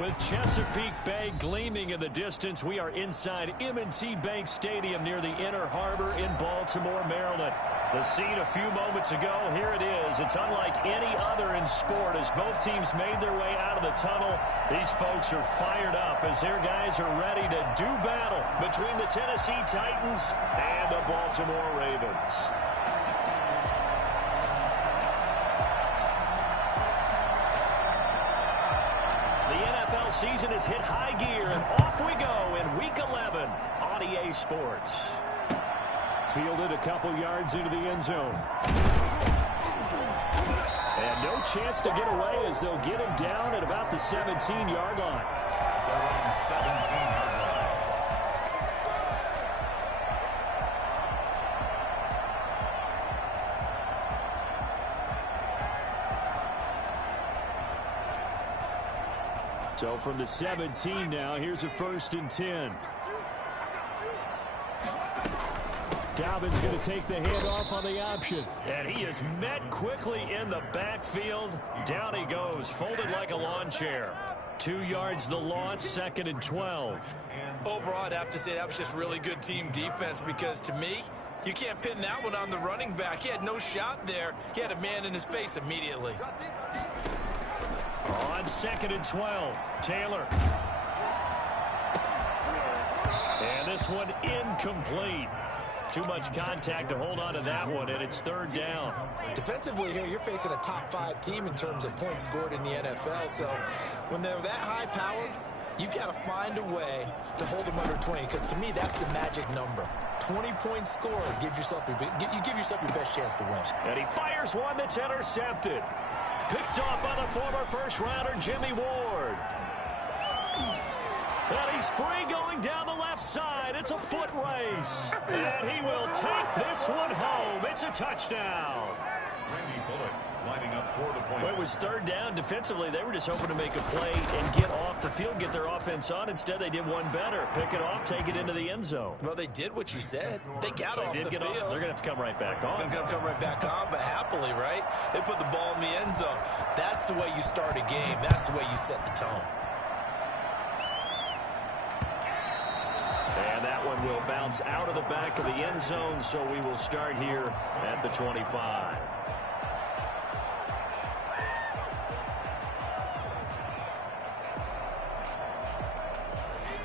With Chesapeake Bay gleaming in the distance, we are inside M&T Bank Stadium near the Inner Harbor in Baltimore, Maryland. The scene a few moments ago, here it is. It's unlike any other in sport as both teams made their way out of the tunnel. These folks are fired up as their guys are ready to do battle between the Tennessee Titans and the Baltimore Ravens. Season has hit high gear, and off we go in Week 11 on EA Sports. Fielded a couple yards into the end zone. And no chance to get away as they'll get him down at about the 17-yard line. 17-yard line. So from the 17 now, here's a 1st and 10. Dobbins going to take the handoff on the option. And he is met quickly in the backfield. Down he goes, folded like a lawn chair. 2 yards the loss, 2nd and 12. Overall, I'd have to say that was just really good team defense because to me, you can't pin that one on the running back. He had no shot there. He had a man in his face immediately. On 2nd and 12, Taylor. And this one incomplete. Too much contact to hold on to that one, and it's 3rd down. Defensively here, you're facing a top 5 team in terms of points scored in the NFL. So when they're that high-powered, you've got to find a way to hold them under 20, because to me, that's the magic number. 20-point score gives yourself you give yourself your best chance to win. And he fires one that's intercepted. Picked off by the former first-rounder, Jimmy Ward. And he's free going down the left side. It's a foot race. And he will take this one home. It's a touchdown. Lining up for the point. Well, it was 3rd down. Defensively, they were just hoping to make a play and get off the field, get their offense on. Instead, they did one better. Pick it off, take it into the end zone. Well, they did what you said. They got off the field. They're going to have to come right back on. They're going to come right back on, but happily, right? They put the ball in the end zone. That's the way you start a game. That's the way you set the tone. And that one will bounce out of the back of the end zone, so we will start here at the 25.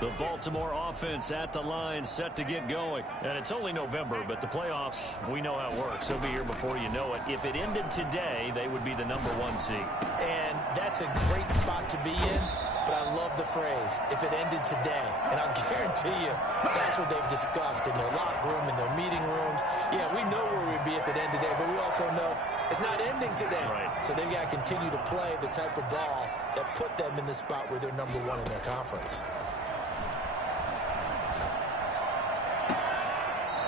The Baltimore offense at the line, set to get going. And it's only November, but the playoffs, we know how it works. They'll be here before you know it. If it ended today, they would be the #1 seed. And that's a great spot to be in, but I love the phrase, if it ended today. And I'll guarantee you, that's what they've discussed in their locker room, in their meeting rooms. Yeah, we know where we'd be if it ended today, but we also know it's not ending today. Right. So they've got to continue to play the type of ball that put them in the spot where they're #1 in their conference.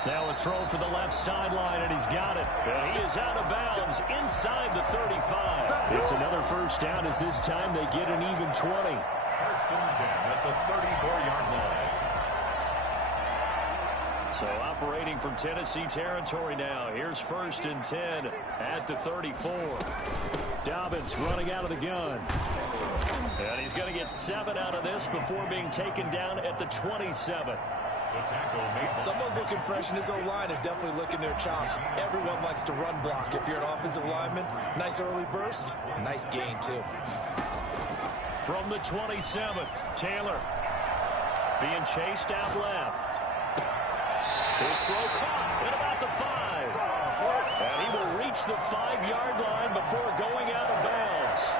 Now a throw for the left sideline, and he's got it. And he is out of bounds inside the 35. It's another 1st down as this time they get an even 20. 1st and 10 at the 34-yard line. So operating from Tennessee territory now. Here's 1st and 10 at the 34. Dobbins running out of the gun. And he's going to get 7 out of this before being taken down at the 27. Someone's looking fresh, and his O-line is definitely licking their chops. Everyone likes to run block. If you're an offensive lineman, nice early burst, nice gain, too. From the 27, Taylor being chased out left. His throw caught at about the 5. And he will reach the 5-yard line before going out of bounds.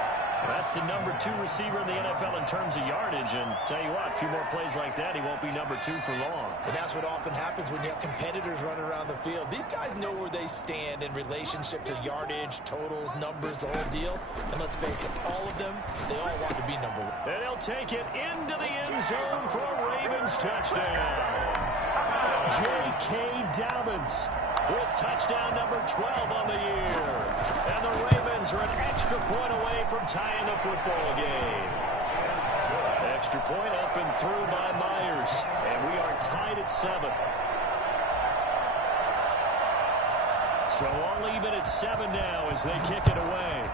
That's the #2 receiver in the NFL in terms of yardage. And tell you what, a few more plays like that, he won't be #2 for long. And that's what often happens when you have competitors running around the field. These guys know where they stand in relationship to yardage, totals, numbers, the whole deal. And let's face it, all of them, they all want to be #1. And they'll take it into the end zone for a Ravens touchdown. J.K. Dobbins with touchdown #12 on the year. And the Ravens are an extra point away from tying the football game. Extra point up and through by Myers. And we are tied at 7. So all even at 7 now as they kick it away.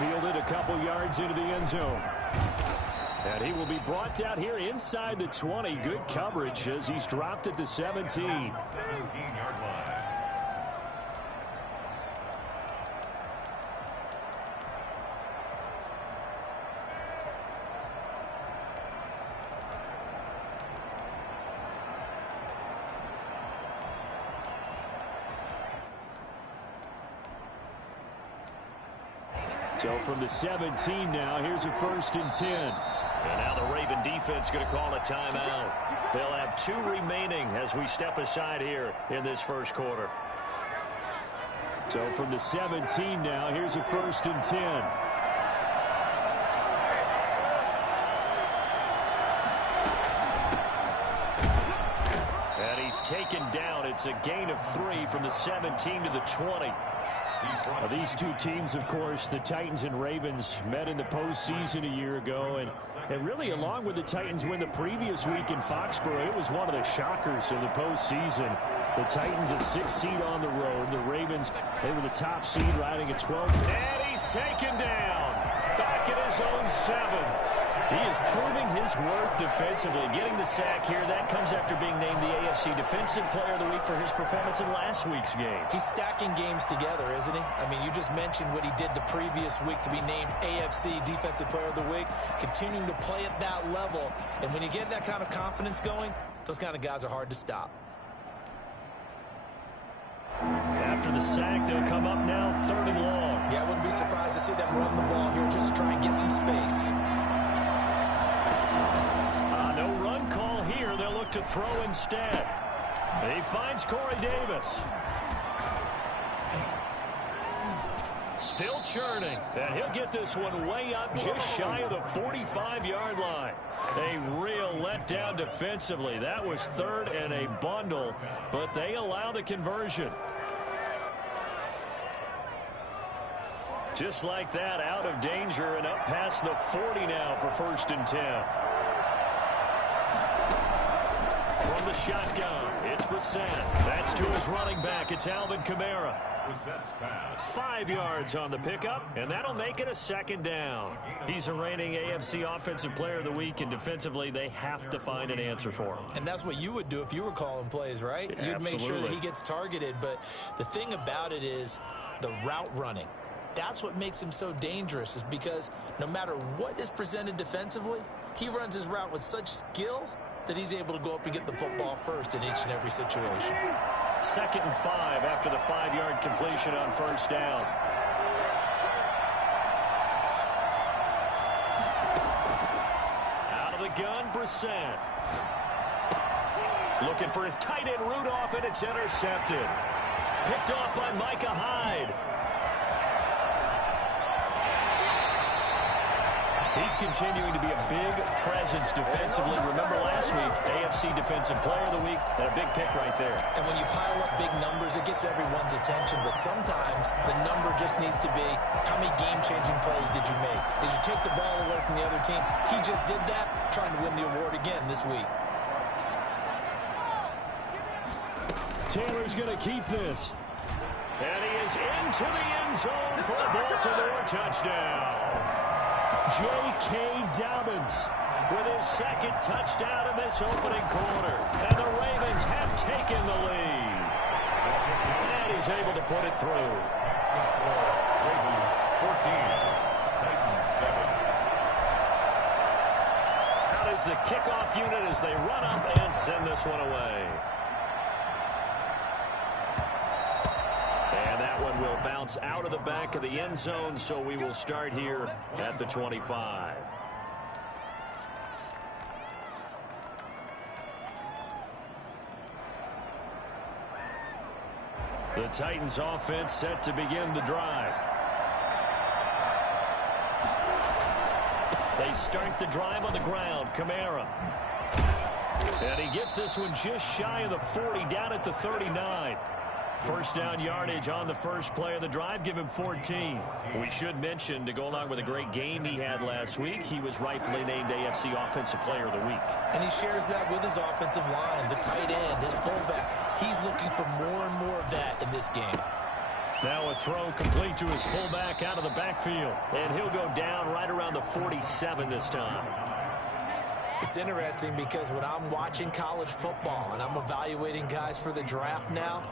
fielded a couple yards into the end zone. And he will be brought down here inside the 20. Good coverage as he's dropped at the 17. 17-yard line. So from the 17 now, here's a 1st and 10. And now the Raven defense going to call a timeout. They'll have 2 remaining as we step aside here in this first quarter. So from the 17 now, here's a 1st and 10. And he's taken down. It's a gain of 3 from the 17 to the 20. These two teams, of course, the Titans and Ravens, met in the postseason a year ago. And really, along with the Titans win the previous week in Foxborough, it was one of the shockers of the postseason. The Titans a 6th seed on the road. The Ravens, they were the top seed riding a 12th. And he's taken down. Back at his own 7. He is proving his worth defensively, getting the sack here. That comes after being named the AFC Defensive Player of the Week for his performance in last week's game. He's stacking games together, isn't he? I mean, you just mentioned what he did the previous week to be named AFC Defensive Player of the Week, continuing to play at that level. And when you get that kind of confidence going, those kind of guys are hard to stop. After the sack, they'll come up now 3rd and long. Yeah, I wouldn't be surprised to see them run the ball here just to try and get some space. No run call here. They'll look to throw instead. He finds Corey Davis. Still churning. And he'll get this one way up just shy of the 45-yard line. A real letdown defensively. That was 3rd and a bundle, but they allow the conversion. Just like that, out of danger and up past the 40 now for 1st and 10. From the shotgun, it's Brissett. That's to his running back. It's Alvin Kamara. 5 yards on the pickup, and that'll make it a 2nd down. He's a reigning AFC Offensive Player of the Week, and defensively, they have to find an answer for him. And that's what you would do if you were calling plays, right? Yeah, you'd make sure that he gets targeted, but the thing about it is the route running. That's what makes him so dangerous, is because no matter what is presented defensively, he runs his route with such skill that he's able to go up and get the football first in each and every situation. 2nd and 5 after the 5-yard completion on 1st down. Out of the gun, Brissett. Looking for his tight end Rudolph, and it's intercepted. Picked off by Micah Hyde. He's continuing to be a big presence defensively. Remember last week, AFC Defensive Player of the Week, and a big pick right there. And when you pile up big numbers, it gets everyone's attention. But sometimes the number just needs to be, how many game-changing plays did you make? Did you take the ball away from the other team? He just did that, trying to win the award again this week. Taylor's going to keep this. And he is into the end zone for a Baltimore touchdown. J.K. Dobbins with his 2nd touchdown in this opening quarter. And the Ravens have taken the lead. And he's able to put it through. Ravens 14, Titans 7. Out is the kickoff unit as they run up and send this one away. Will bounce out of the back of the end zone, so we will start here at the 25. The Titans offense set to begin the drive. They start the drive on the ground. Kamara. And he gets this one just shy of the 40, down at the 39. 1st down yardage on the first play of the drive. Give him 14. We should mention, to go along with a great game he had last week, he was rightfully named AFC Offensive Player of the Week. And he shares that with his offensive line, the tight end, his fullback. He's looking for more and more of that in this game. Now a throw complete to his fullback out of the backfield. And he'll go down right around the 47 this time. It's interesting because when I'm watching college football and I'm evaluating guys for the draft now,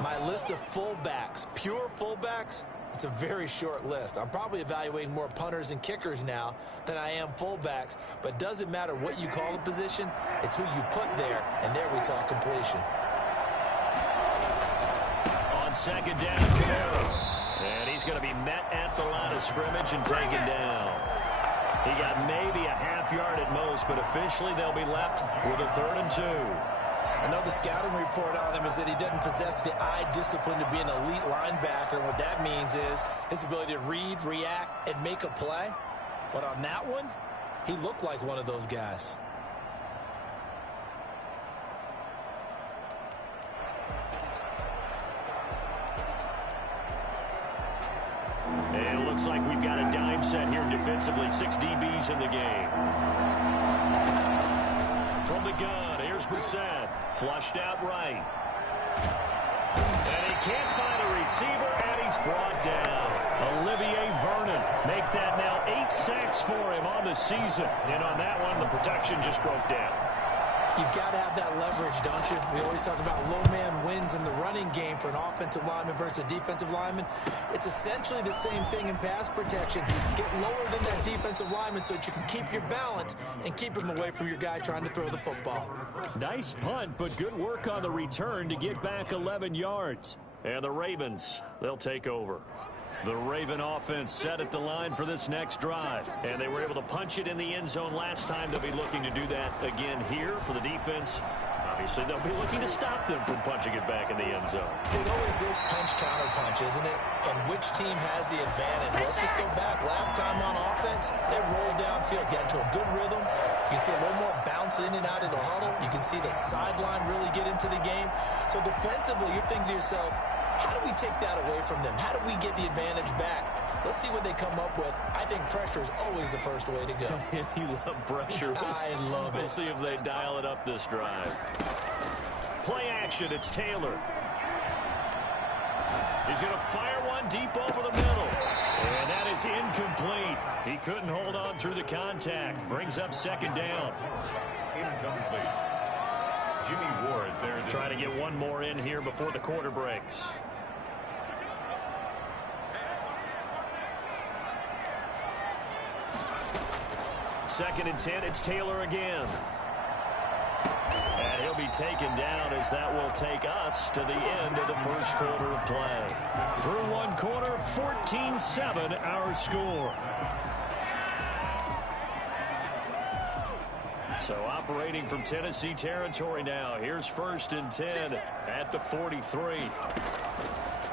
my list of fullbacks, pure fullbacks, it's a very short list. I'm probably evaluating more punters and kickers now than I am fullbacks, but it doesn't matter what you call the position, it's who you put there, and there we saw completion. On second down, Camaro. And he's going to be met at the line of scrimmage and taken down. He got maybe a half yard at most, but officially they'll be left with a 3rd and 2. I know the scouting report on him is that he doesn't possess the eye discipline to be an elite linebacker. And what that means is his ability to read, react, and make a play. But on that one, he looked like one of those guys. And it looks like we've got a dime set here defensively. 6 DBs in the game. From the gun, here's Brissett. Flushed out right. And he can't find a receiver, and he's brought down. Olivier Vernon. Make that now 8 sacks for him on the season. And on that one, the protection just broke down. You've got to have that leverage, don't you? We always talk about low man wins in the running game for an offensive lineman versus a defensive lineman. It's essentially the same thing in pass protection. Get lower than that defensive lineman so that you can keep your balance and keep him away from your guy trying to throw the football. Nice punt, but good work on the return to get back 11 yards. And the Ravens, they'll take over. The Raven offense set at the line for this next drive. And they were able to punch it in the end zone last time. They'll be looking to do that again here for the defense. Obviously, they'll be looking to stop them from punching it back in the end zone. It always is punch-counter-punch, isn't it? And which team has the advantage? Let's just go back. Last time on offense, they rolled downfield, got into a good rhythm. You can see a little more bounce in and out of the huddle. You can see the sideline really get into the game. So defensively, you're thinking to yourself, how do we take that away from them? How do we get the advantage back? Let's see what they come up with. I think pressure is always the first way to go. You love pressure. I love it. We'll see if they dial it up this drive. Play action. It's Taylor. He's going to fire one deep over the middle. And that is incomplete. He couldn't hold on through the contact. Brings up second down. Incomplete. Jimmy Ward there. Try to get one more in here before the quarter breaks. Second and 10, it's Taylor again. And he'll be taken down as that will take us to the end of the first quarter of play. Through one quarter, 14-7 our score. So operating from Tennessee territory now. Here's 1st and 10 at the 43.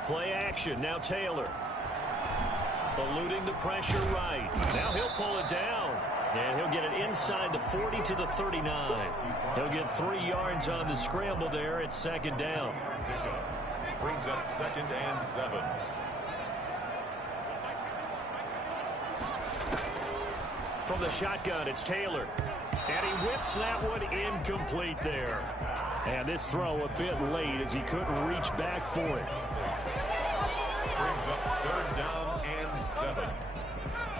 Play action. Now Taylor. Eluding the pressure right. Now he'll pull it down. And he'll get it inside the 40 to the 39. He'll get 3 yards on the scramble there at second down. Brings up 2nd and 7. From the shotgun, it's Taylor. And he whips that one incomplete there. And this throw a bit late as he couldn't reach back for it. Brings up 3rd down and 7.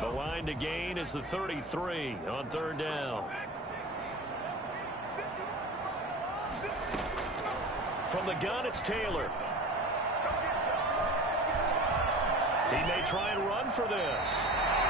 The line to gain is the 33 on 3rd down. From the gun, it's Taylor. He may try and run for this.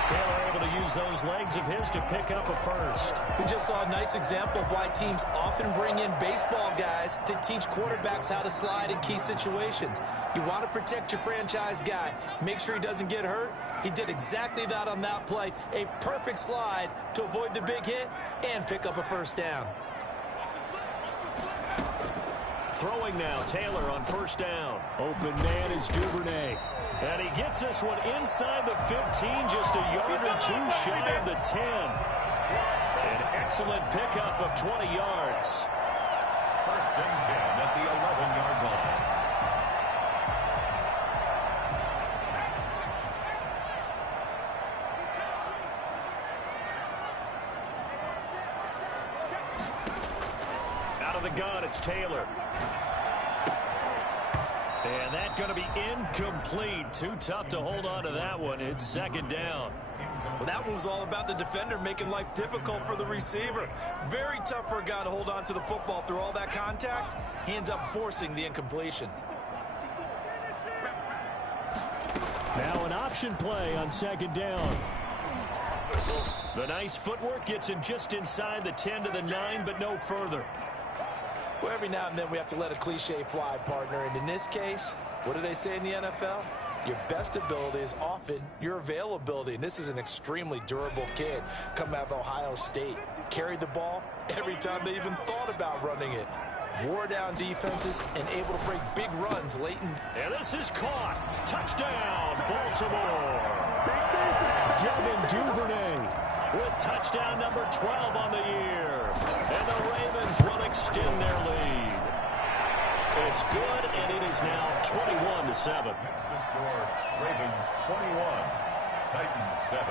Taylor able to use those legs of his to pick up a first. We just saw a nice example of why teams often bring in baseball guys to teach quarterbacks how to slide in key situations. You want to protect your franchise guy. Make sure he doesn't get hurt. He did exactly that on that play. A perfect slide to avoid the big hit and pick up a first down. Throwing now, Taylor on 1st down. Open man is Duvernay. And he gets this one inside the 15, just a yard or two shy of the 10. An excellent pickup of 20 yards. 1st and 10 at the 11-yard line. Out of the gun, it's Taylor. And that's going to be incomplete. Too tough to hold on to that one. It's second down. Well, that one was all about the defender making life difficult for the receiver. Very tough for a guy to hold on to the football through all that contact. He ends up forcing the incompletion. Now an option play on second down. The nice footwork gets him just inside the 10 to the 9, but no further. Well, every now and then we have to let a cliche fly, partner. And in this case, what do they say in the NFL? Your best ability is often your availability. And this is an extremely durable kid coming out of Ohio State. Carried the ball every time they even thought about running it. Wore down defenses and able to break big runs late in. And this is caught. Touchdown, Baltimore. Devin Duvernay with touchdown number 12 on the year. And the Ravens will extend their lead. It's good, and it is now 21-7. Next to score, Ravens 21, Titans 7.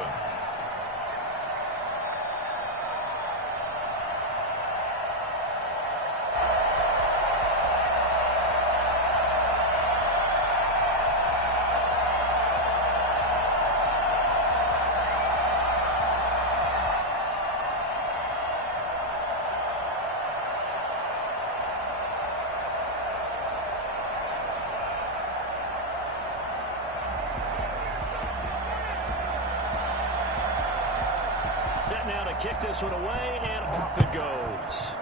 Set now to kick this one away, and off it goes.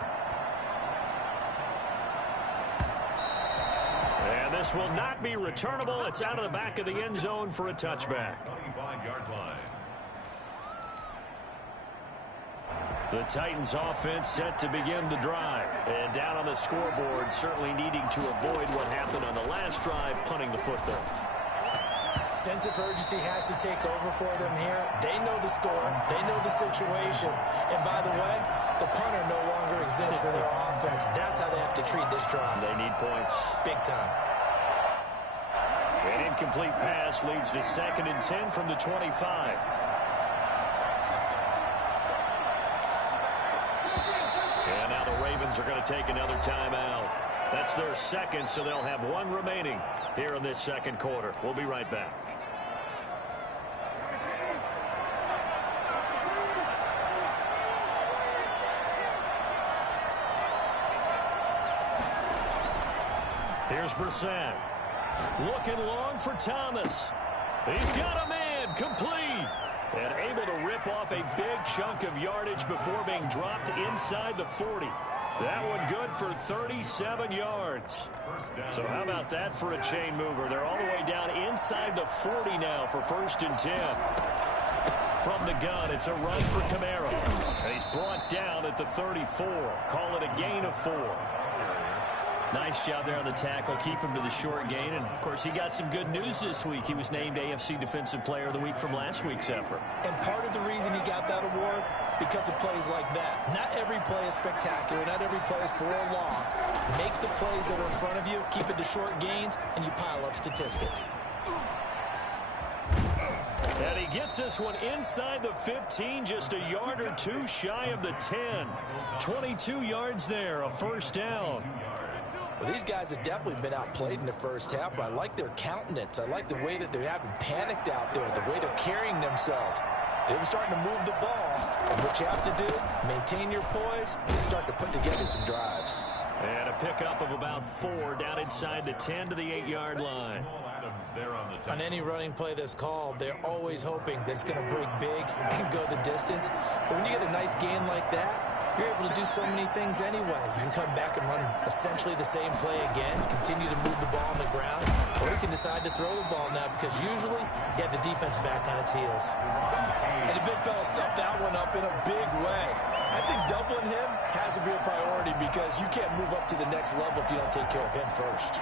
And this will not be returnable. It's out of the back of the end zone for a touchback. 25-yard line. The Titans offense set to begin the drive. And down on the scoreboard, certainly needing to avoid what happened on the last drive, punting the football. Sense of urgency has to take over for them here. They know the score. They know the situation. And by the way, the punter no longer exists for their offense. That's how they have to treat this drive. They need points. Big time. An incomplete pass leads to 2nd and 10 from the 25. And now the Ravens are going to take another timeout. That's their second, so they'll have one remaining here in this second quarter. We'll be right back. Here's Brissett. Looking long for Thomas. He's got a man, complete. And able to rip off a big chunk of yardage before being dropped inside the 40. That one good for 37 yards. So how about that for a chain mover? They're all the way down inside the 40 now for 1st and 10. From the gun, it's a run for Kamara. And he's brought down at the 34. Call it a gain of 4. Nice job there on the tackle. Keep him to the short gain. And, of course, he got some good news this week. He was named AFC Defensive Player of the Week from last week's effort. And part of the reason he got that award, because of plays like that. Not every play is spectacular. Not every play is for a loss. Make the plays that are in front of you, keep it to short gains, and you pile up statistics. And he gets this one inside the 15, just a yard or two shy of the 10. 22 yards there, a 1st down. Well, these guys have definitely been outplayed in the first half, but I like their countenance. I like the way that they haven't panicked out there, the way they're carrying themselves. They're starting to move the ball, and what you have to do, maintain your poise, and start to put together some drives. And a pickup of about 4 down inside the 10 to the 8-yard line. On any running play that's called, they're always hoping that it's going to break big and go the distance. But when you get a nice gain like that, you're able to do so many things anyway. You can come back and run essentially the same play again, continue to move the ball on the ground, or you can decide to throw the ball now because usually you have the defense back on its heels. And the big fella stuffed that one up in a big way. I think doubling him has to be a priority because you can't move up to the next level if you don't take care of him first.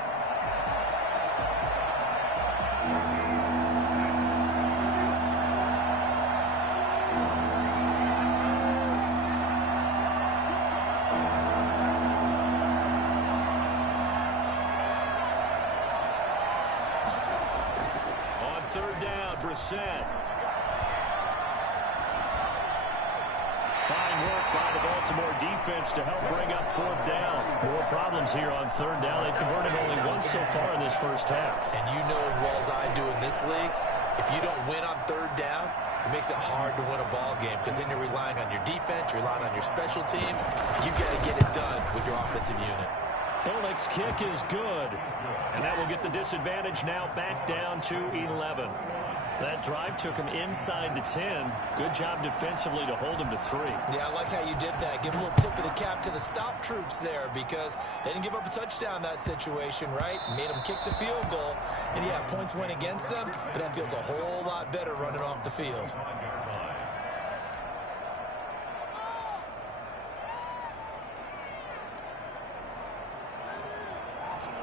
Brissett. Fine work by the Baltimore defense to help bring up 4th down. More problems here on third down. They've converted only once so far in this first half. And you know as well as I do in this league, if you don't win on third down, it makes it hard to win a ball game because then you're relying on your defense, you're relying on your special teams. You've got to get it done with your offensive unit. Bullock's kick is good. And that will get the disadvantage now back down to 11. That drive took him inside the 10. Good job defensively to hold him to 3. Yeah, I like how you did that. Give a little tip of the cap to the stop troops there because they didn't give up a touchdown in that situation, right? Made them kick the field goal. And, yeah, points went against them, but that feels a whole lot better running off the field.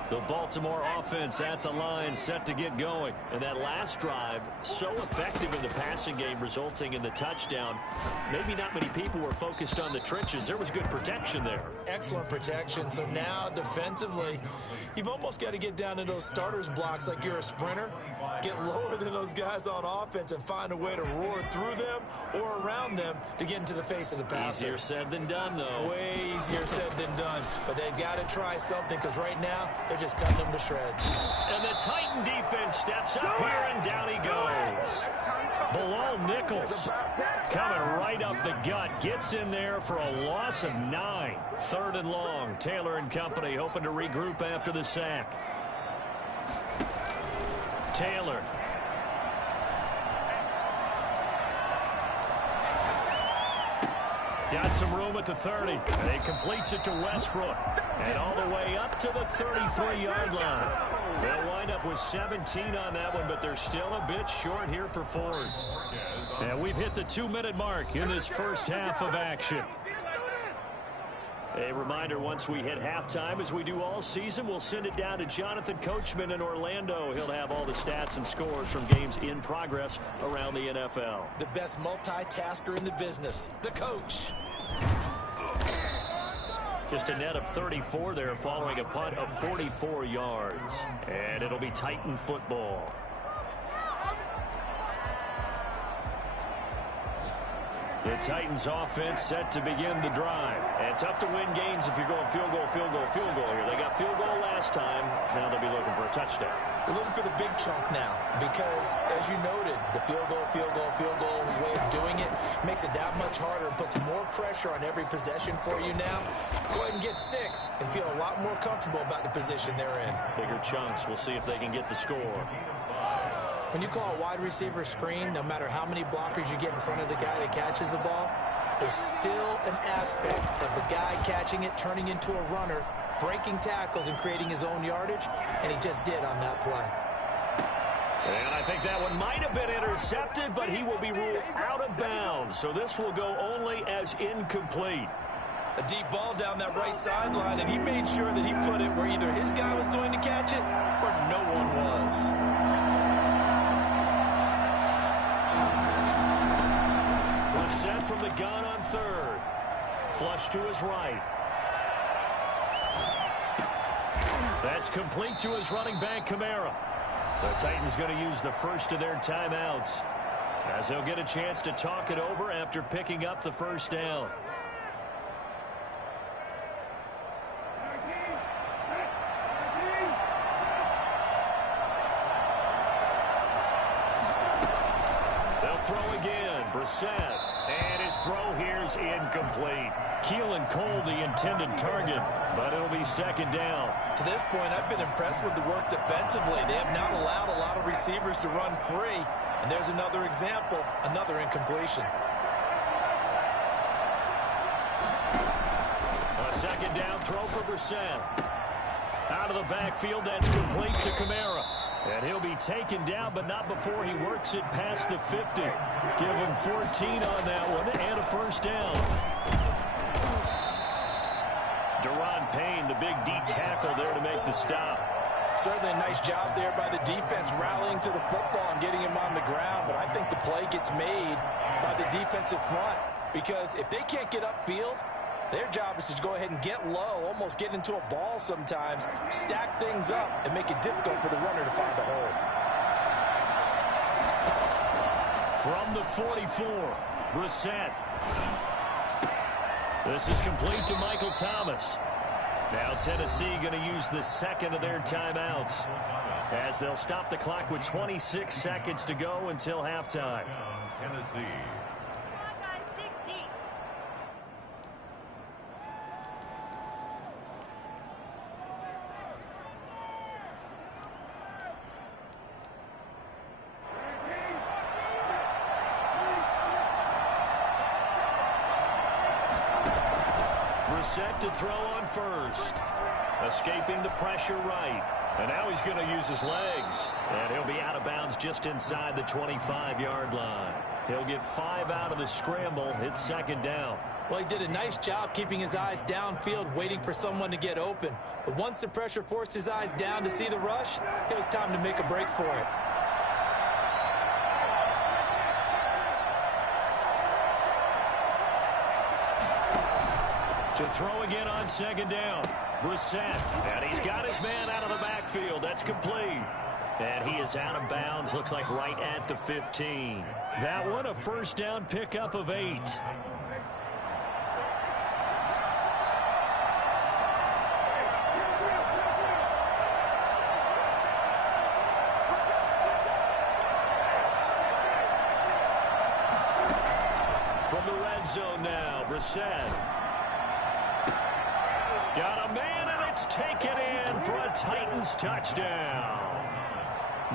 The Baltimore offense at the line set to get going. And that last drive, so effective in the passing game, resulting in the touchdown. Maybe not many people were focused on the trenches. There was good protection there. Excellent protection. So now defensively, you've almost got to get down to those starters blocks like you're a sprinter. Get lower than those guys on offense and find a way to roar through them or around them to get into the face of the passer. Easier said than done, though. Way easier said than done. But they've got to try something because right now they're just cutting them to shreds. And the Titan defense steps up here, and down he goes. Bilal Nichols coming right up the gut. Gets in there for a loss of 9. 3rd and long. Taylor and company hoping to regroup after the sack. Taylor. Got some room at the 30. And he completes it to Westbrook. And all the way up to the 33-yard line. They'll wind up with 17 on that one, but they're still a bit short here for 4th. And we've hit the 2-minute mark in this first half of action. A reminder, once we hit halftime, as we do all season, we'll send it down to Jonathan Coachman in Orlando. He'll have all the stats and scores from games in progress around the NFL. The best multitasker in the business, the coach. Just a net of 34 there following a punt of 44 yards. And it'll be Titan football. The Titans offense set to begin the drive. And tough to win games if you're going field goal, field goal, field goal here. They got field goal last time. Now they'll be looking for a touchdown. They're looking for the big chunk now because, as you noted, the field goal way of doing it makes it that much harder and puts more pressure on every possession for you now. Go ahead and get 6 and feel a lot more comfortable about the position they're in. Bigger chunks. We'll see if they can get the score. When you call a wide receiver screen, no matter how many blockers you get in front of the guy that catches the ball, there's still an aspect of the guy catching it, turning into a runner, breaking tackles and creating his own yardage, and he just did on that play. And I think that one might have been intercepted, but he will be ruled out of bounds. So this will go only as incomplete. A deep ball down that right sideline, and he made sure that he put it where either his guy was going to catch it or no one was. Set from the gun on 3rd. Flush to his right. That's complete to his running back, Kamara. The Titans going to use the first of their timeouts as they'll get a chance to talk it over after picking up the first down. They'll throw again. Brissett. And his throw here's incomplete. Keelan Cole, the intended target, but it'll be 2nd down. To this point, I've been impressed with the work defensively. They have not allowed a lot of receivers to run free. And there's another example, another incompletion. A 2nd down throw for Brissett. Out of the backfield, that's complete to Kamara. And he'll be taken down, but not before he works it past the 50. Give him 14 on that one, and a first down. Deron Payne, the big D tackle there to make the stop. Certainly a nice job there by the defense rallying to the football and getting him on the ground, but I think the play gets made by the defensive front because if they can't get upfield, their job is to go ahead and get low, almost get into a ball sometimes, stack things up, and make it difficult for the runner to find a hole. From the 44, Brissett. This is complete to Michael Thomas. Now Tennessee going to use the second of their timeouts as they'll stop the clock with 26 seconds to go until halftime. Tennessee. Set to throw on first. Escaping the pressure right. And now he's going to use his legs. And he'll be out of bounds just inside the 25-yard line. He'll get 5 out of the scramble. It's second down. Well, he did a nice job keeping his eyes downfield, waiting for someone to get open. But once the pressure forced his eyes down to see the rush, it was time to make a break for it. To throw again on second down. Brissett. And he's got his man out of the backfield. That's complete. And he is out of bounds. Looks like right at the 15. That one a first down pickup of 8. From the red zone now, Brissett. Got a man, and it's taken in for a Titans touchdown.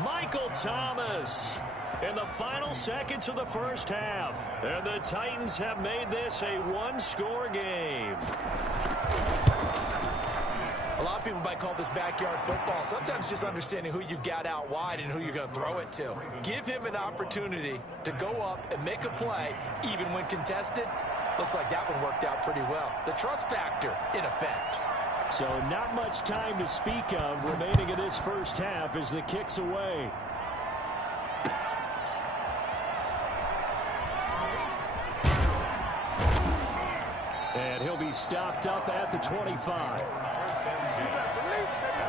Michael Thomas in the final seconds of the first half. And the Titans have made this a one-score game. A lot of people might call this backyard football. Sometimes just understanding who you've got out wide and who you're going to throw it to. Give him an opportunity to go up and make a play, even when contested. Looks like that one worked out pretty well. The trust factor in effect. So not much time to speak of remaining in this first half as the kick's away. And he'll be stopped up at the 25. At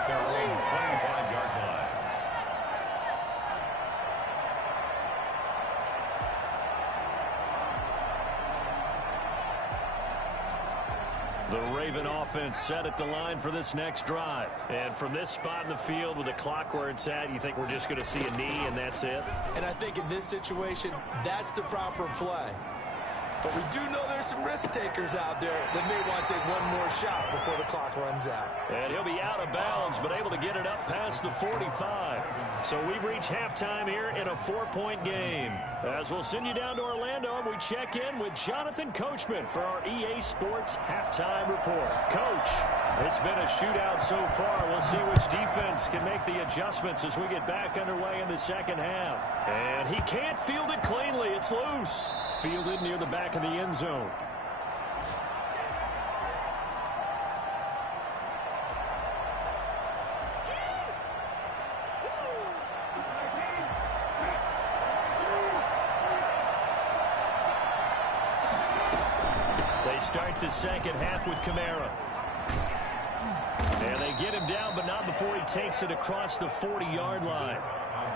their own 25-yard line. The Raven offense set at the line for this next drive. And from this spot in the field with the clock where it's at, you think we're just going to see a knee and that's it? And I think in this situation, that's the proper play. But we do know there's some risk takers out there that may want to take one more shot before the clock runs out. And he'll be out of bounds, but able to get it up past the 45. So we've reached halftime here in a 4-point game. As we'll send you down to Orlando, and we check in with Jonathan Coachman for our EA Sports Halftime Report. Coach, it's been a shootout so far. We'll see which defense can make the adjustments as we get back underway in the second half. And he can't field it cleanly. It's loose. Fielded near the back of the end zone. They start the second half with Kamara. And they get him down, but not before he takes it across the 40-yard line.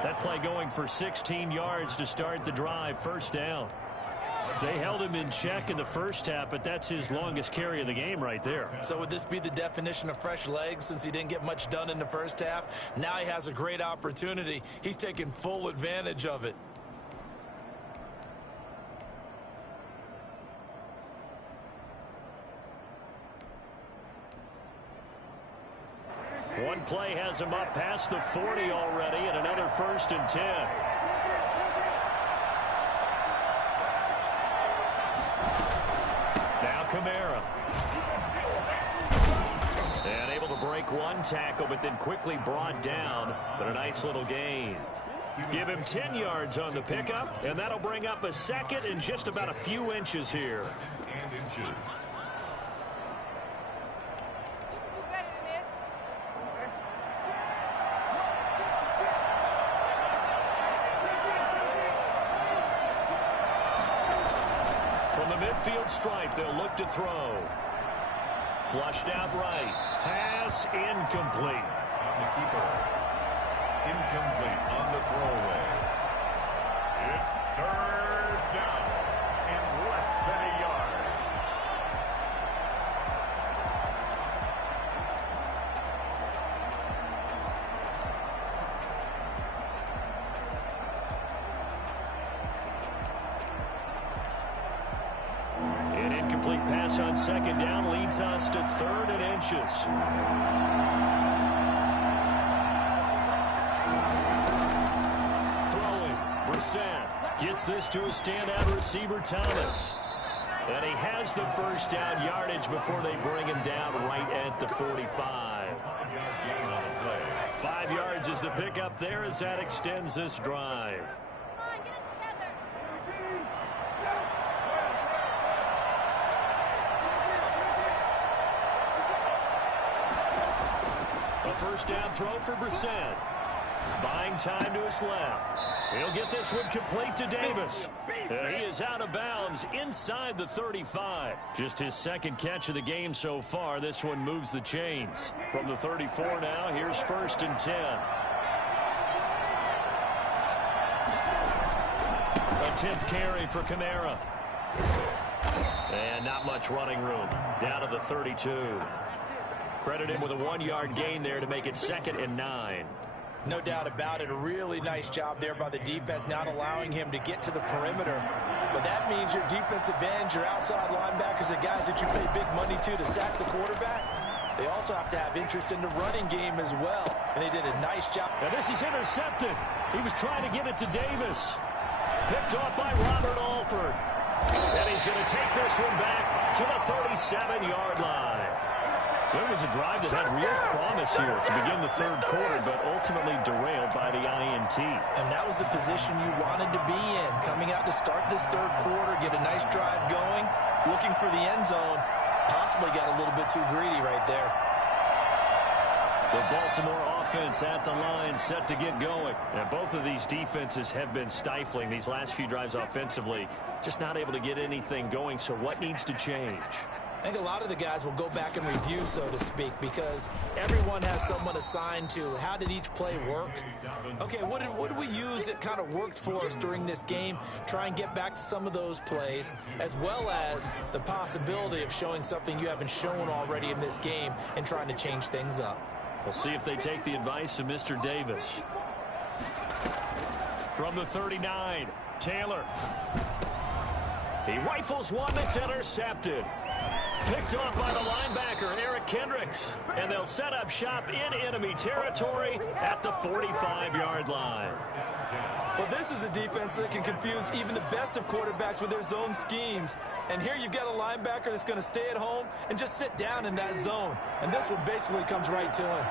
That play going for 16 yards to start the drive, first down. They held him in check in the first half, but that's his longest carry of the game right there. So would this be the definition of fresh legs since he didn't get much done in the first half? Now he has a great opportunity. He's taking full advantage of it. One play has him up past the 40 already, and another 1st and 10. Now Kamara. And able to break one tackle, but then quickly brought down. But a nice little gain. Give him 10 yards on the pickup, and that'll bring up a second and just about a few inches here. And inches. Midfield stripe, they'll look to throw. Flushed out right. Pass incomplete. On the keeper. Incomplete on the throwaway. It's 3rd down in less than a yard. pass on second down leads us to 3rd and inches. Throwing. Brissett gets this to a standout receiver, Thomas. And he has the first down yardage before they bring him down right at the 45. 5 yards is the pickup there as that extends this drive. A first down throw for Brissett. Buying time to his left. He'll get this one complete to Davis. He is out of bounds inside the 35. Just his second catch of the game so far. This one moves the chains. From the 34 now, here's 1st and 10. A 10th carry for Kamara. And not much running room. Down to the 32. Credit him with a 1-yard gain there to make it 2nd and 9. No doubt about it. A really nice job there by the defense, not allowing him to get to the perimeter. But that means your defensive ends, your outside linebackers, the guys that you pay big money to sack the quarterback, they also have to have interest in the running game as well. And they did a nice job. Now this is intercepted. He was trying to get it to Davis. Picked off by Robert Alford. And he's going to take this one back to the 37-yard line. So it was a drive that had real promise here to begin the 3rd quarter, but ultimately derailed by the INT. And that was the position you wanted to be in. Coming out to start this 3rd quarter, get a nice drive going, looking for the end zone. Possibly got a little bit too greedy right there. The Baltimore offense at the line, set to get going. And both of these defenses have been stifling these last few drives offensively. Just not able to get anything going, so what needs to change? I think a lot of the guys will go back and review, so to speak, because everyone has someone assigned to how did each play work. Okay, what did we use that kind of worked for us during this game? Try and get back to some of those plays, as well as the possibility of showing something you haven't shown already in this game and trying to change things up. We'll see if they take the advice of Mr. Davis. From the 39, Taylor. He rifles one that's intercepted. Picked off by the linebacker, Eric Kendricks. And they'll set up shop in enemy territory at the 45-yard line. Well, this is a defense that can confuse even the best of quarterbacks with their zone schemes. And here you've got a linebacker that's going to stay at home and just sit down in that zone. And this one basically comes right to him.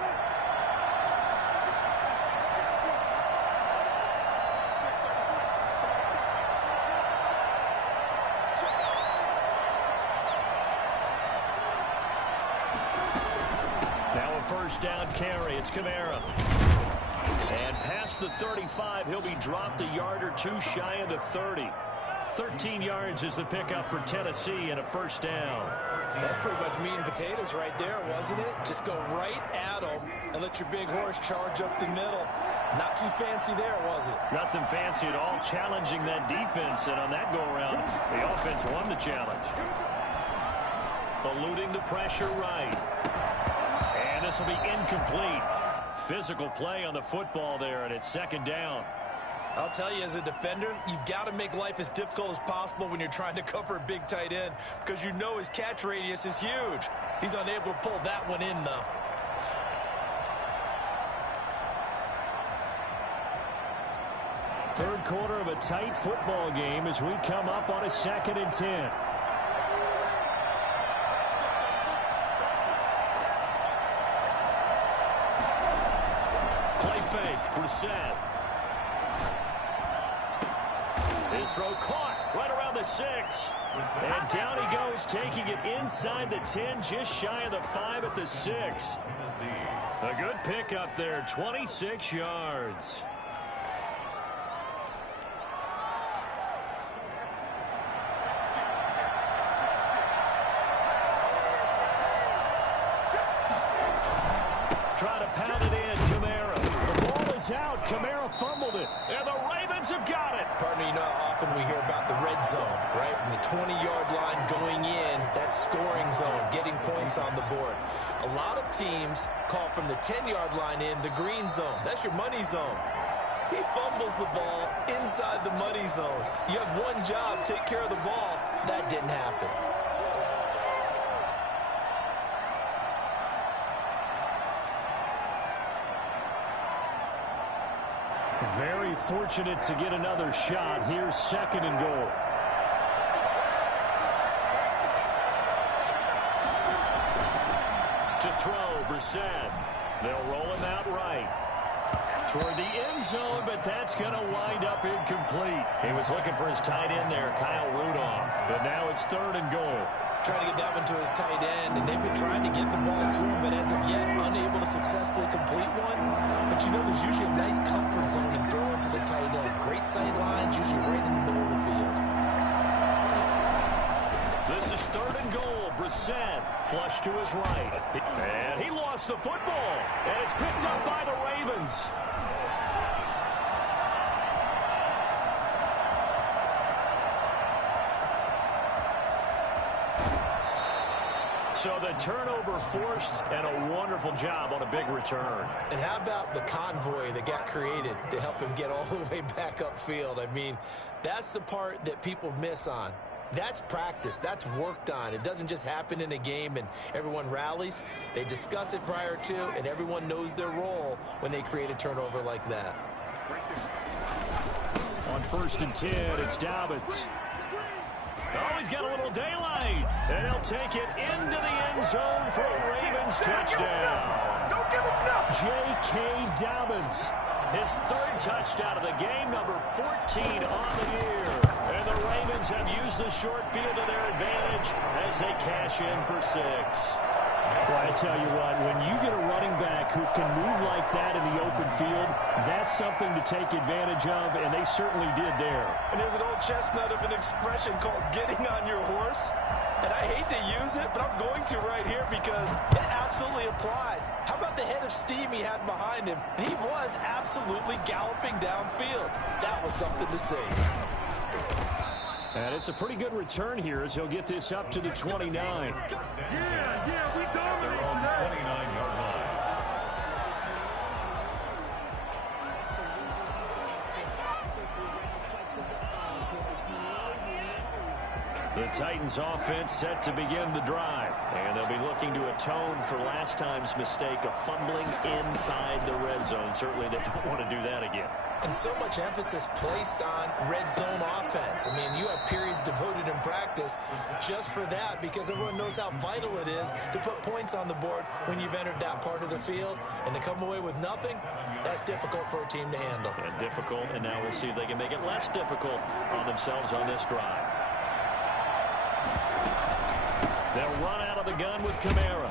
First down carry. It's Kamara. And past the 35, he'll be dropped a yard or two shy of the 30. 13 yards is the pickup for Tennessee and a first down. That's pretty much meat and potatoes right there, wasn't it? Just go right at them and let your big horse charge up the middle. Not too fancy there, was it? Nothing fancy at all, challenging that defense. And on that go-around, the offense won the challenge. Eluding the pressure right. And this will be incomplete. Physical play on the football there, and it's 2nd down. I'll tell you, as a defender, you've got to make life as difficult as possible when you're trying to cover a big tight end, because you know his catch radius is huge. He's unable to pull that one in, though. Third quarter of a tight football game as we come up on a 2nd and 10. Brissett. His throw caught right around the 6. And down he goes, taking it inside the 10, just shy of the 5 at the 6. A good pickup there, 26 yards. Try to pound it in, Kamara. The ball is out. Kamara fumbled it, and the Ravens have got it. Partner, you know how often we hear about the red zone, right? From the 20-yard line going in, that scoring zone, getting points on the board. A lot of teams call from the 10-yard line in the green zone. That's your money zone. He fumbles the ball inside the money zone. You have one job, take care of the ball. That didn't happen. Very fortunate to get another shot. Here's second and goal. To throw, Brissett. They'll roll him out right. Toward the end zone, but that's going to wind up incomplete. He was looking for his tight end there, Kyle Rudolph. But now it's third and goal. Trying to get that one to his tight end, and they've been trying to get the ball to him, but as of yet, unable to successfully complete one. But you know, there's usually a nice comfort zone in throwing to the tight end. Great sight lines, usually right in the middle of the field. This is third and goal. Brissett flush to his right. And he lost the football. And it's picked up by the Ravens. So the turnover forced, and a wonderful job on a big return. And how about the convoy that got created to help him get all the way back upfield? I mean, that's the part that people miss on. That's practice. That's worked on. It doesn't just happen in a game and everyone rallies. They discuss it prior to, and everyone knows their role when they create a turnover like that. On 1st and 10, it's Dobbins. Oh, he's got a little daylight. And he'll take it into the end zone for a Ravens touchdown. Don't give him enough. J.K. Dobbins. His third touchdown of the game, number 14 on the year. And the Ravens have used the short field to their advantage as they cash in for 6. Well, I tell you what, when you get a running back who can move like that in the open field, that's something to take advantage of, and they certainly did there. And there's an old chestnut of an expression called getting on your horse. And I hate to use it, but I'm going to right here because it absolutely applies. How about the head of steam he had behind him? He was absolutely galloping downfield. That was something to see. And it's a pretty good return here as he'll get this up to the 29. Yeah, we dominate their own 29-yard line. The Titans offense set to begin the drive. And they'll be looking to atone for last time's mistake of fumbling inside the red zone. Certainly they don't want to do that again. And so much emphasis placed on red zone offense. I mean, you have periods devoted in practice just for that because everyone knows how vital it is to put points on the board when you've entered that part of the field. And to come away with nothing, that's difficult for a team to handle. And difficult, and now we'll see if they can make it less difficult on themselves on this drive. They'll run out of the gun with Kamara.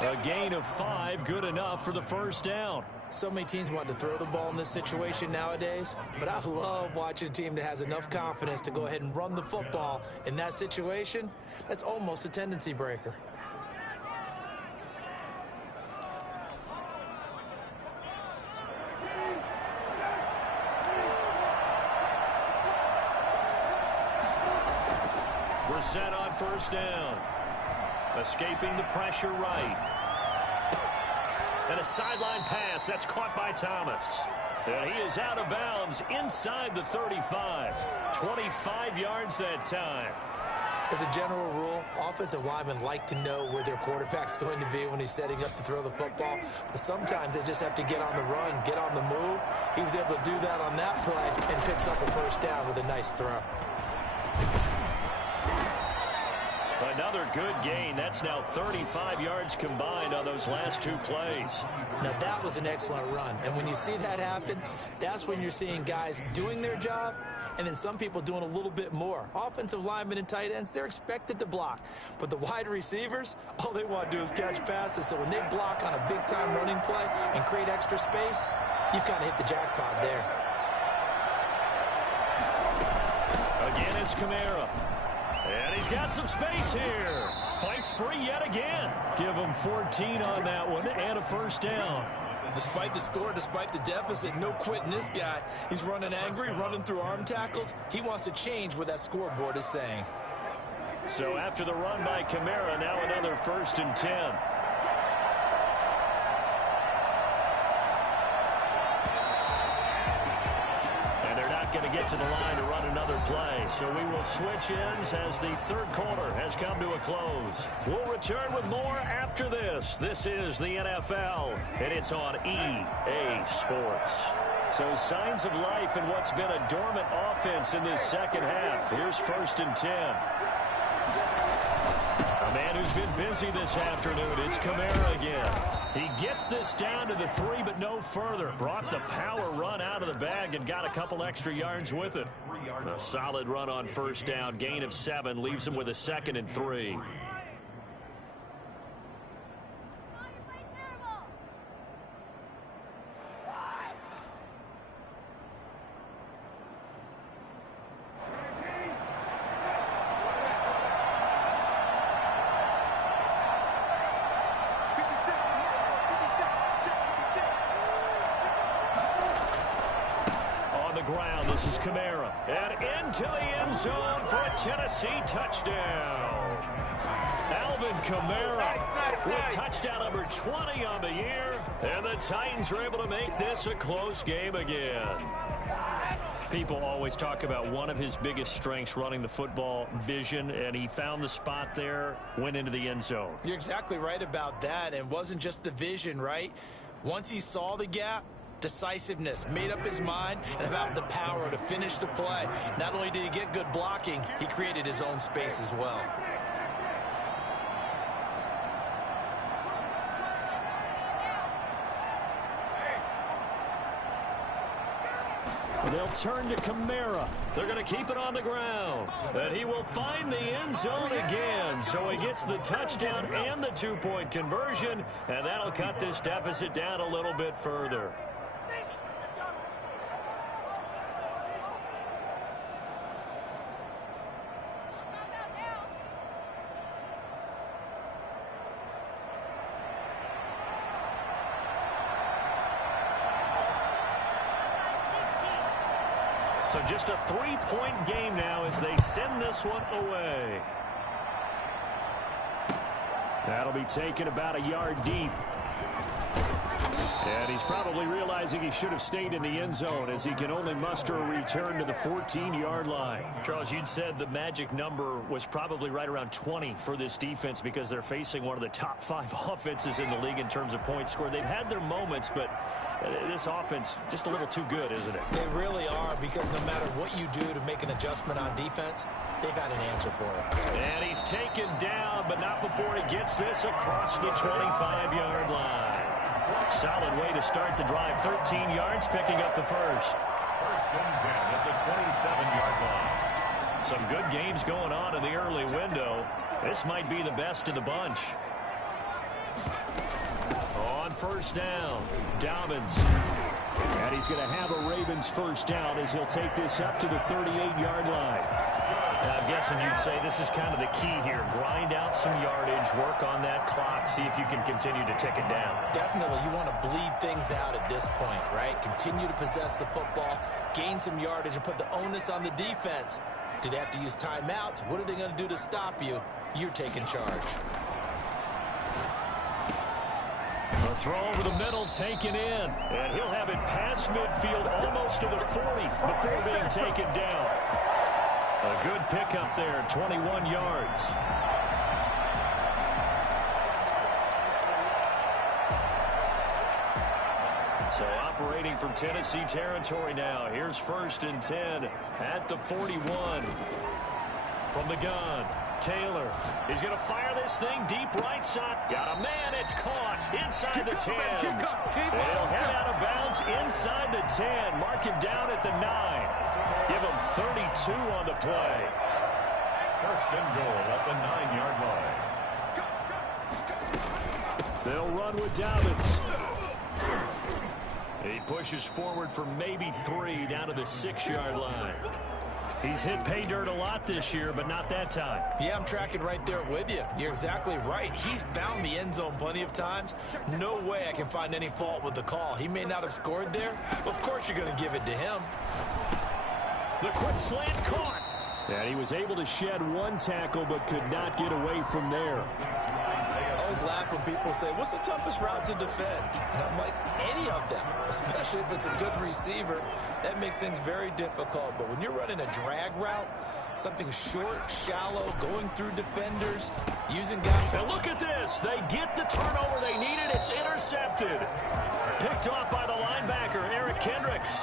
A gain of 5, good enough for the first down. So many teams want to throw the ball in this situation nowadays, but I love watching a team that has enough confidence to go ahead and run the football in that situation. That's almost a tendency breaker. We're set on first down. Escaping the pressure right. And a sideline pass that's caught by Thomas. And he is out of bounds inside the 35. 25 yards that time. As a general rule, offensive linemen like to know where their quarterback's going to be when he's setting up to throw the football. But sometimes they just have to get on the run, get on the move. He was able to do that on that play and picks up a first down with a nice throw. Another good gain. That's now 35 yards combined on those last 2 plays. Now, that was an excellent run. And when you see that happen, that's when you're seeing guys doing their job and then some people doing a little bit more. Offensive linemen and tight ends, they're expected to block. But the wide receivers, all they want to do is catch passes. So when they block on a big-time running play and create extra space, you've kind of hit the jackpot there. Again, it's Kamara. And he's got some space here. Fights free yet again. Give him 14 on that one and a first down. Despite the score, despite the deficit, no quitting this guy. He's running angry, running through arm tackles. He wants to change what that scoreboard is saying. So after the run by Kamara, now another 1st and 10. Going to get to the line to run another play. So we will switch ends as the third quarter has come to a close. We'll return with more after this. This is the NFL, and it's on EA Sports. So signs of life in what's been a dormant offense in this second half. Here's 1st and 10. A man who's been busy this afternoon. It's Kamara again. He gets this down to the 3, but no further. Brought the power run out of the bag and got a couple extra yards with it. A solid run on 1st down. Gain of 7 leaves him with a 2nd and 3. Ground. This is Kamara. And into the end zone for a Tennessee touchdown. Alvin Kamara with touchdown number 20 on the year. And the Titans are able to make this a close game again. People always talk about one of his biggest strengths, running the football, vision, and he found the spot there, went into the end zone. You're exactly right about that. And it wasn't just the vision, right? Once he saw the gap, decisiveness, made up his mind, and about the power to finish the play. Not only did he get good blocking, he created his own space as well. They'll turn to Kamara. They're going to keep it on the ground. And he will find the end zone again. So he gets the touchdown and the 2-point conversion, and that'll cut this deficit down a little bit further. So just a 3-point game now as they send this one away. That'll be taken about a yard deep. And he's probably realizing he should have stayed in the end zone as he can only muster a return to the 14-yard line. Charles, you'd said the magic number was probably right around 20 for this defense because they're facing one of the top 5 offenses in the league in terms of points scored. They've had their moments, but this offense just a little too good, isn't it? They really are, because no matter what you do to make an adjustment on defense, they've got an answer for it. And he's taken down, but not before he gets this across the 25-yard line. Solid way to start the drive. 13 yards, picking up the first. 1st and 10 at the 27-yard line. Some good games going on in the early window. This might be the best of the bunch. On 1st down, Dobbins. And he's going to have a Ravens 1st down as he'll take this up to the 38-yard line. Now, I'm guessing you'd say this is kind of the key here. Grind out some yardage, work on that clock, see if you can continue to tick it down. Definitely, you want to bleed things out at this point, right? Continue to possess the football, gain some yardage, and put the onus on the defense. Do they have to use timeouts? What are they going to do to stop you? You're taking charge. A throw over the middle, taken in. And he'll have it past midfield, almost to the 40 before being taken down. A good pickup there, 21 yards. So operating from Tennessee territory now. Here's 1st and 10 at the 41. From the gun, Taylor. He's going to fire this thing deep right side. Got a man. It's caught inside the 10. He'll head out of bounds inside the 10. Mark him down at the 9. Give him 32 on the play. 1st and goal at the 9-yard line. They'll run with Dobbins. He pushes forward for maybe 3 down to the 6-yard line. He's hit pay dirt a lot this year, but not that time. Yeah, I'm tracking right there with you. You're exactly right. He's found the end zone plenty of times. No way I can find any fault with the call. He may not have scored there. Of course you're going to give it to him. The quick slant caught. And he was able to shed one tackle, but could not get away from there. I always laugh when people say, what's the toughest route to defend? And I'm like, any of them, especially if it's a good receiver. That makes things very difficult. But when you're running a drag route, something short, shallow, going through defenders, using guys. And look at this. They get the turnover they needed. It's intercepted. Picked off by the linebacker, Eric Kendricks.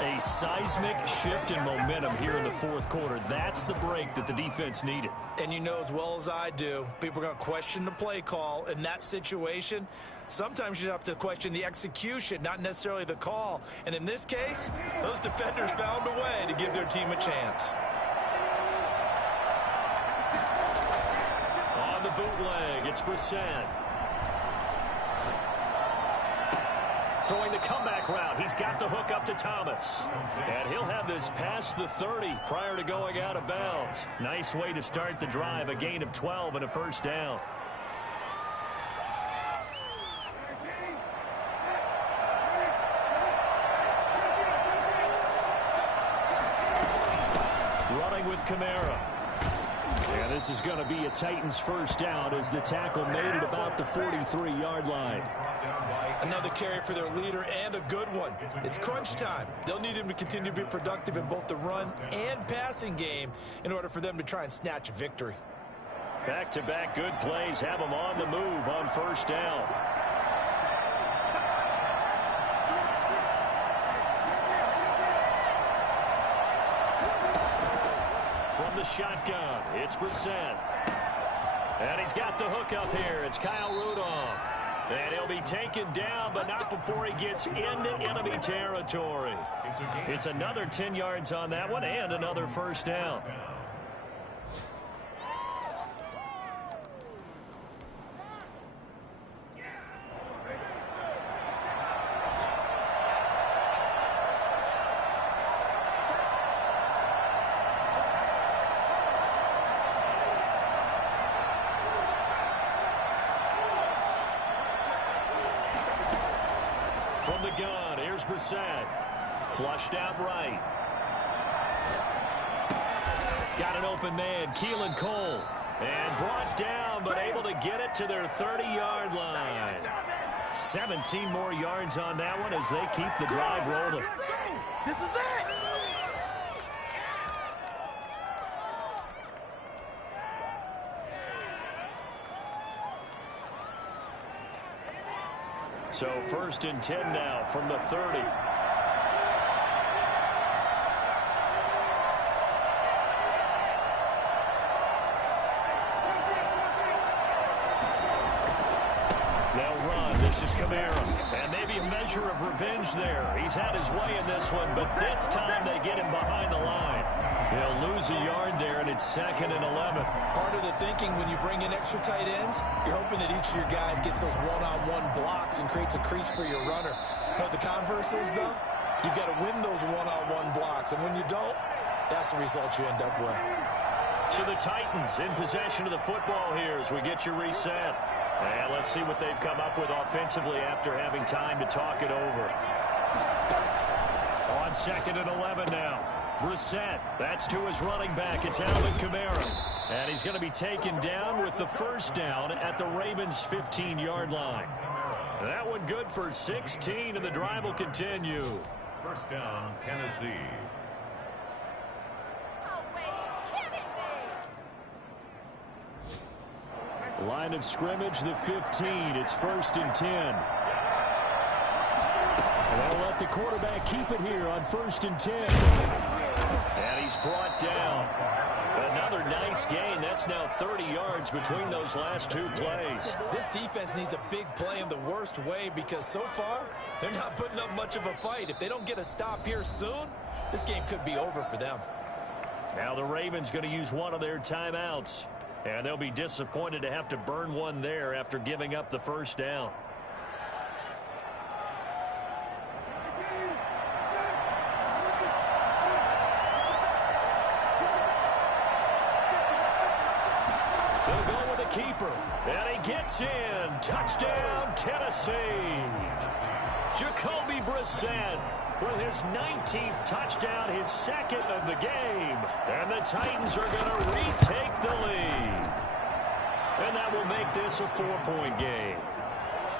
A seismic shift in momentum here in the fourth quarter. That's the break that the defense needed. And you know as well as I do, people are going to question the play call in that situation. Sometimes you have to question the execution, not necessarily the call. And in this case, those defenders found a way to give their team a chance. On the bootleg, it's Brissett. Throwing the comeback route. He's got the hook up to Thomas. And he'll have this past the 30 prior to going out of bounds. Nice way to start the drive. A gain of 12 and a first down. Running with Kamara. And this is going to be a Titans first down as the tackle made at about the 43-yard line. Another carry for their leader and a good one. It's crunch time. They'll need him to continue to be productive in both the run and passing game in order for them to try and snatch a victory. Back-to-back good plays have them on the move on first down. From the shotgun, it's Brissett. And he's got the hook up here. It's Kyle Rudolph. And he'll be taken down, but not before he gets into enemy territory. It's another 10 yards on that one and another first down. From the gun, here's Brissett. Flushed out right. Got an open man, Keelan Cole. And brought down, but able to get it to their 30-yard line. 17 more yards on that one as they keep the drive rolling. This is it! So first and 10 now from the 30. They'll run. This is Kamara. And maybe a measure of revenge there. He's had his way in this one, but this time they get him behind the line. He'll lose a yard there, and it's 2nd and 11. Part of the thinking when you bring in extra tight ends, you're hoping that each of your guys gets those one-on-one blocks and creates a crease for your runner. You know what the converse is, though? You've got to win those one-on-one blocks, and when you don't, that's the result you end up with. So the Titans in possession of the football here as we get you reset. And let's see what they've come up with offensively after having time to talk it over. On 2nd and 11 now. Brissett, that's to his running back. It's Alvin Kamara. And he's going to be taken down with the first down at the Ravens' 15-yard line. That one good for 16, and the drive will continue. First down, Tennessee. Line of scrimmage, the 15. It's 1st and 10. And they'll let the quarterback keep it here on 1st and 10. And he's brought down. Another nice gain. That's now 30 yards between those last two plays. This defense needs a big play in the worst way because so far, they're not putting up much of a fight. If they don't get a stop here soon, this game could be over for them. Now the Ravens going to use one of their timeouts. And they'll be disappointed to have to burn one there after giving up the first down. They'll go with a keeper. And he gets in. Touchdown, Tennessee. Jacoby Brissett with his 19th touchdown, his 2nd of the game. And the Titans are going to retake the lead. And that will make this a 4-point game.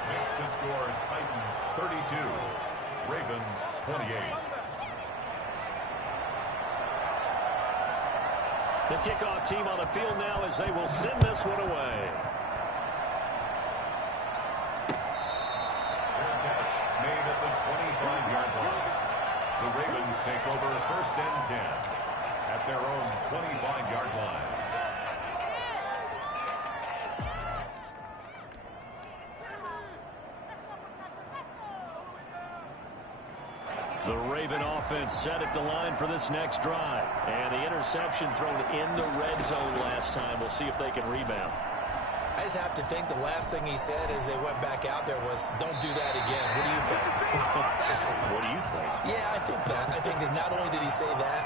Makes the score Titans 32, Ravens 28. The kickoff team on the field now as they will send this one away. Fair catch made at the 25-yard line. 25-yard line. The Raven offense set at the line for this next drive. And the interception thrown in the red zone last time. We'll see if they can rebound. I just have to think the last thing he said as they went back out there was, don't do that again. What do you think? What do you think? Yeah, I think that. I think that not only did he say that,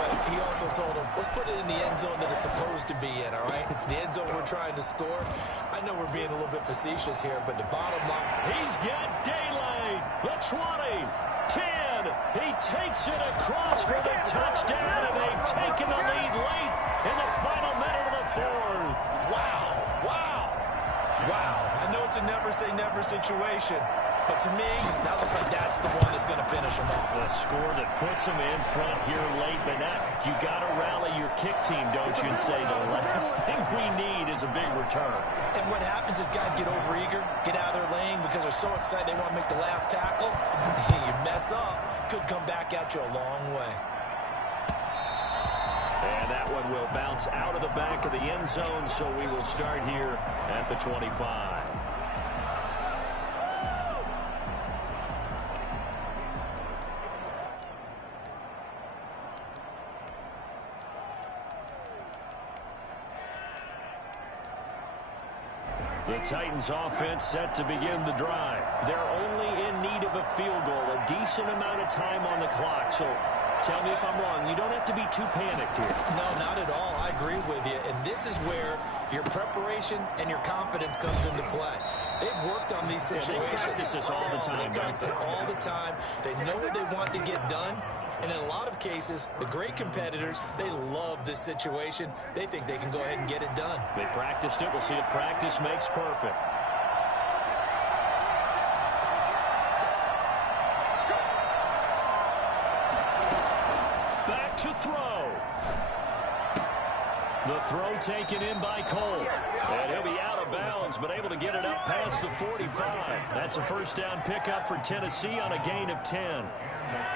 but he also told him, let's put it in the end zone that it's supposed to be in, all right? The end zone we're trying to score. I know we're being a little bit facetious here, but the bottom line. He's got daylight. The 20, 10. He takes it across for the touchdown, and they've taken the lead late in the final minute of the fourth. Wow. I know it's a never-say-never situation, but to me, that looks like that's the one that's going to finish them off. The score that puts them in front here late, but now you got to rally your kick team, don't you, and say the last thing we need is a big return. And what happens is guys get overeager, get out of their lane because they're so excited they want to make the last tackle. You mess up, could come back at you a long way. And that one will bounce out of the back of the end zone, so we will start here at the 25. The Titans offense set to begin the drive. They're only in need of a field goal, a decent amount of time on the clock. So tell me if I'm wrong. You don't have to be too panicked here. No, not at all. I agree with you. And this is where your preparation and your confidence comes into play. They've worked on these situations. Yeah, they practice this all the time. They practice it all the time. They know what they want to get done. And in a lot of cases, the great competitors, they love this situation. They think they can go ahead and get it done. They practiced it. We'll see if practice makes perfect. Back to throw. The throw taken in by Cole. And he'll be out of bounds, but able to get it up past the 45. That's a first down pickup for Tennessee on a gain of 10.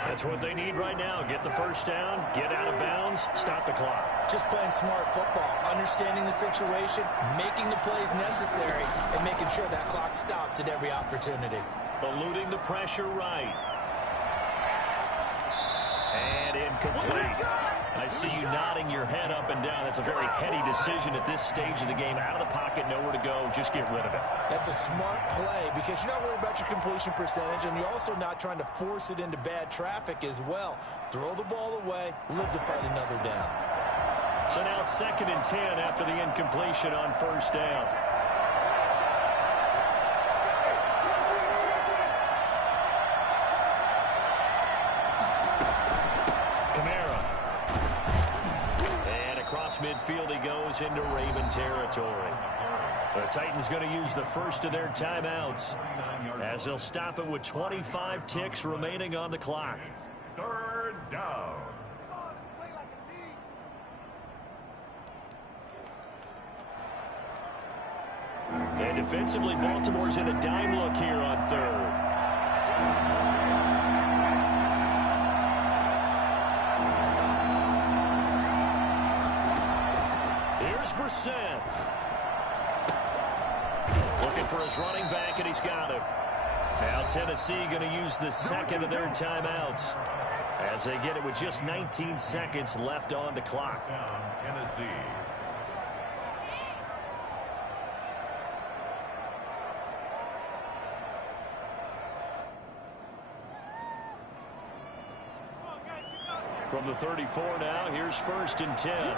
That's what they need right now. Get the first down, get out of bounds, stop the clock. Just playing smart football, understanding the situation, making the plays necessary, and making sure that clock stops at every opportunity. Eluding the pressure right. And incomplete. I see you nodding your head up and down. That's a very heady decision at this stage of the game. Out of the pocket, nowhere to go. Just get rid of it. That's a smart play because you're not worried about your completion percentage, and you're also not trying to force it into bad traffic as well. Throw the ball away, live to fight another down. So now 2nd and 10 after the incompletion on first down. Midfield he goes into Raven territory. The Titans going to use the first of their timeouts as they'll stop it with 25 ticks remaining on the clock. 3rd down. And defensively, Baltimore's in a dime look here on 3rd. Brissett. Looking for his running back, and he's got him. Now Tennessee going to use the 2nd of their timeouts as they get it with just 19 seconds left on the clock. Tennessee. From the 34 now, here's 1st and 10.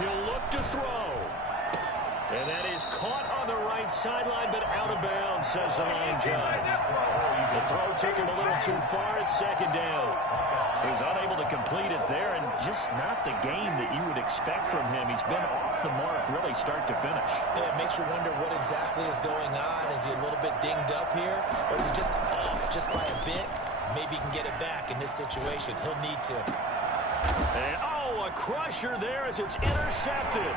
He'll look to throw. And that is caught on the right sideline, but out of bounds, says the line judge. The throw took him a little too far at 2nd down. He was unable to complete it there, and just not the game that you would expect from him. He's been off the mark really start to finish. Yeah, it makes you wonder what exactly is going on. Is he a little bit dinged up here, or is he just off just by a bit? Maybe he can get it back in this situation. He'll need to. And, a crusher there as it's intercepted.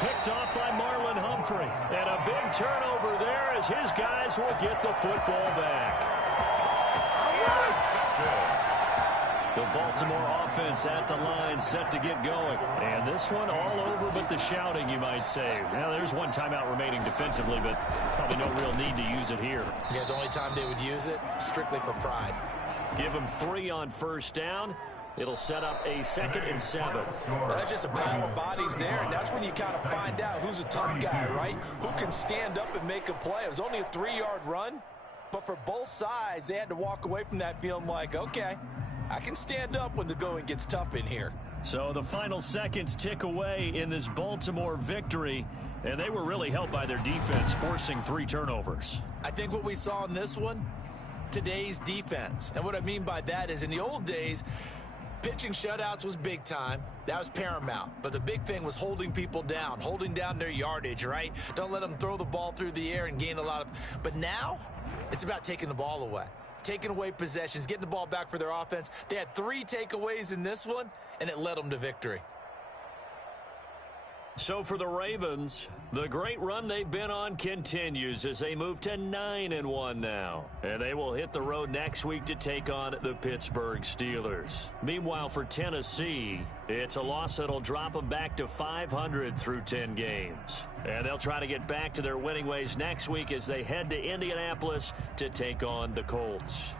Picked off by Marlon Humphrey. And a big turnover there as his guys will get the football back. The Baltimore offense at the line, set to get going. And this one all over but the shouting, you might say. Now, there's one timeout remaining defensively, but probably no real need to use it here. Yeah, the only time they would use it, strictly for pride. Give them 3 on first down. It'll set up a 2nd and 7. Well, that's just a pile of bodies there, and that's when you kind of find out who's a tough guy, right? Who can stand up and make a play. It was only a 3-yard run, but for both sides, they had to walk away from that feeling like, okay, I can stand up when the going gets tough in here. So the final seconds tick away in this Baltimore victory, and they were really helped by their defense, forcing 3 turnovers. I think what we saw in this one, today's defense. And what I mean by that is in the old days, pitching shutouts was big time. That was paramount. But the big thing was holding people down, holding down their yardage, right? Don't let them throw the ball through the air and gain a lot of... But now, it's about taking the ball away. Taking away possessions, getting the ball back for their offense. They had 3 takeaways in this one, and it led them to victory. So for the Ravens, the great run they've been on continues as they move to 9-1 now. And they will hit the road next week to take on the Pittsburgh Steelers. Meanwhile, for Tennessee, it's a loss that'll drop them back to 500 through 10 games. And they'll try to get back to their winning ways next week as they head to Indianapolis to take on the Colts.